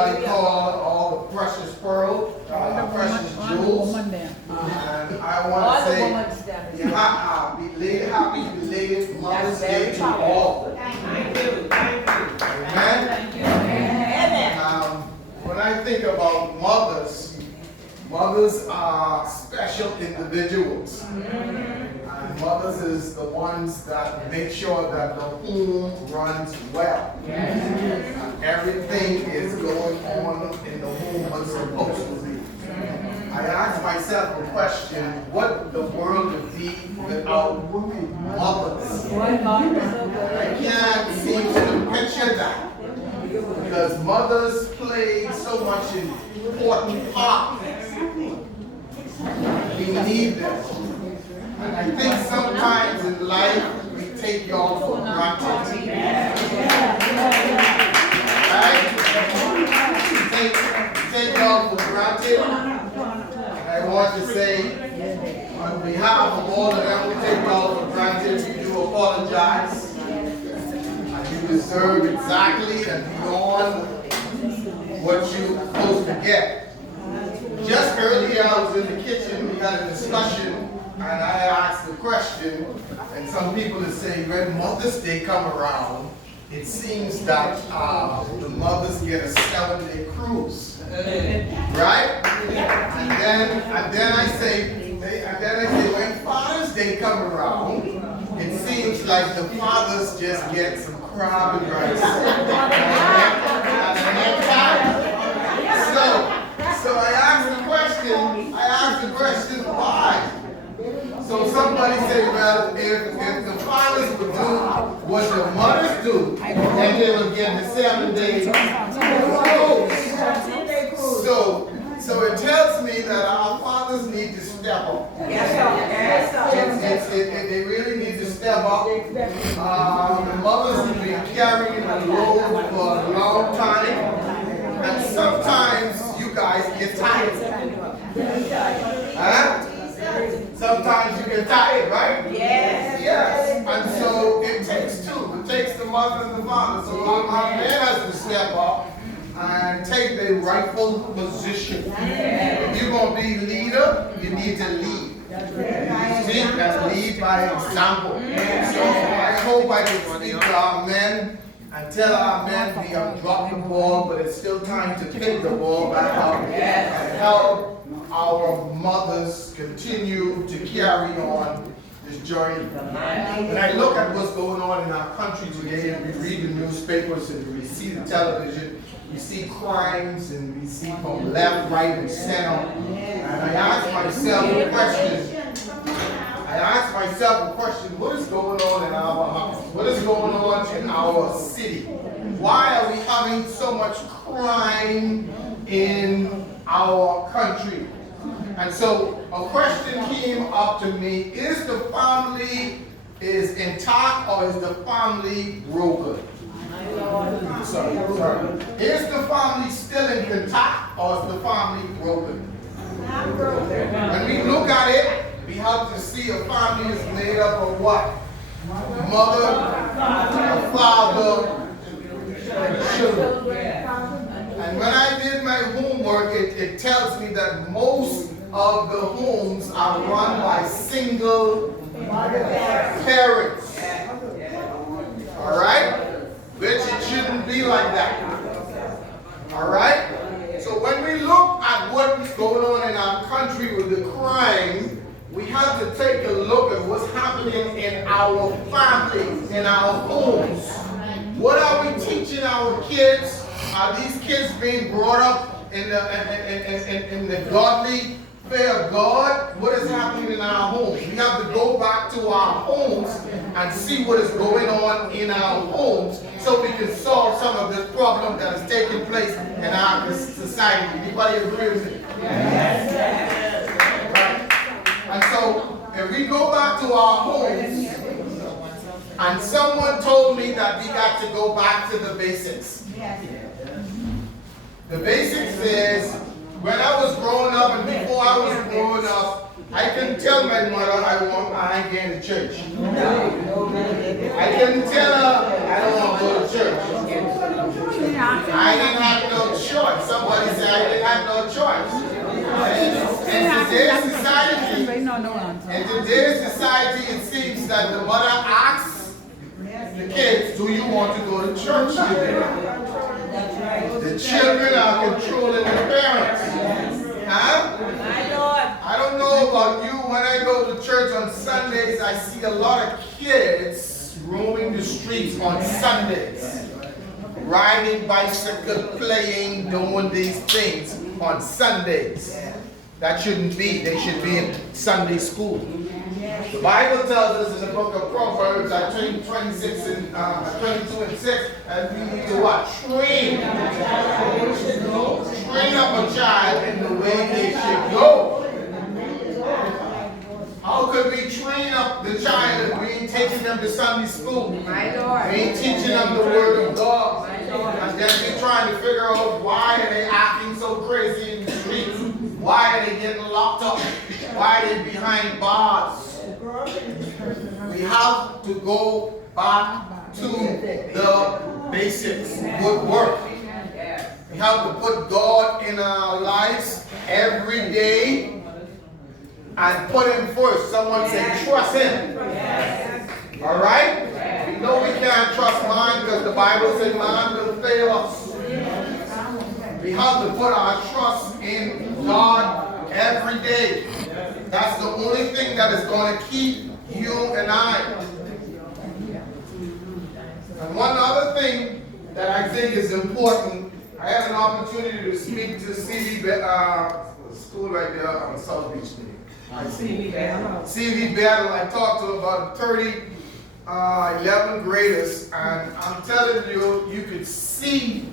somebody called all the precious pearl, precious jewels. And I want to say, happy belated Mother's Day to all. Amen. When I think about mothers, mothers are special individuals. And mothers is the ones that make sure that the home runs well. And everything is going on in the home what's supposed to be. I asked myself a question, what the world would be without mothers? I can't seem to picture that. Because mothers play so much important part. We need them. And I think sometimes in life we take y'all for granted. Right? We take y'all for granted. And I want to say, on behalf of all of them who take y'all for granted, we do apologize. You deserve exactly and beyond what you're supposed to get. Just earlier I was in the kitchen, we had a discussion, and I asked the question, and some people would say, when Mother's Day come around, it seems that the mothers get a 7-day cruise. Right? And then I say, when Father's Day come around, it seems like the fathers just get some crab and rice. So I asked the question, why? So somebody said, well, if the fathers would do what the mothers do, then they would get the 7 days. So it tells me that our fathers need to step up. They really need to step up. The mothers have been carrying the load for a long time. And sometimes you guys get tired. Huh? Sometimes you get tired, right? Yes. And so it takes two. It takes the mother and the father. So our man has to step up and take the rightful position. If you're going to be leader, you need to lead. See, and lead by example. So I hope I can speak to our men and tell our men we have dropped the ball, but it's still time to pick the ball back up and help our mothers continue to carry on this journey. When I look at what's going on in our country today, and we read the newspapers and we see the television, we see crimes and we see from left, right, and center. And I ask myself a question. What is going on in our house? What is going on in our city? Why are we having so much crime in our country? And so a question came up to me, is the family intact or is the family broken? Sorry. Is the family still intact or is the family broken? When we look at it, we have to see a family is made up of what? Mother, a father, and children. And when I did my homework, it tells me that most of the homes are run by single parents. All right? Which it shouldn't be like that. All right? So when we look at what's going on in our country with the crime, we have to take a look at what's happening in our families, in our homes. What are we teaching our kids? Are these kids being brought up in the godly fear of God? What is happening in our homes? We have to go back to our homes and see what is going on in our homes so we can solve some of this problem that is taking place in our society. Anybody agree with me? Yes. Right. And so if we go back to our homes, and someone told me that we got to go back to the basics. The basics is, when I was growing up and before I was growing up, I couldn't tell my mother I ain't going to church. I couldn't tell her I don't want to go to church. I didn't have no choice. Somebody said I didn't have no choice. In today's society, it seems that the mother asks the kids, do you want to go to church today? The children are controlling the parents. Huh? I don't know about you. When I go to church on Sundays, I see a lot of kids roaming the streets on Sundays. Riding bicycle, playing, doing these things on Sundays. That shouldn't be. They should be in Sunday school. The Bible tells us in the book of Proverbs, I think 26 and 22 and 6, that we need to what? Train up a child in the way they should go. How could we train up the child if we ain't taking them to Sunday school? My Lord. We ain't teaching them the word of God. And then we're trying to figure out why are they acting so crazy in the streets? Why are they getting locked up? Why are they behind bars? We have to go back to the basics, good work. We have to put God in our lives every day and put Him first. Someone said, trust Him. All right? We know we can't trust man because the Bible says man will fail us. We have to put our trust in God every day. That's the only thing that is going to keep you and I. And one other thing that I think is important, I had an opportunity to speak to CV school right there on South Beach. CV Battle. I talked to about 30 11 graders, and I'm telling you, you could see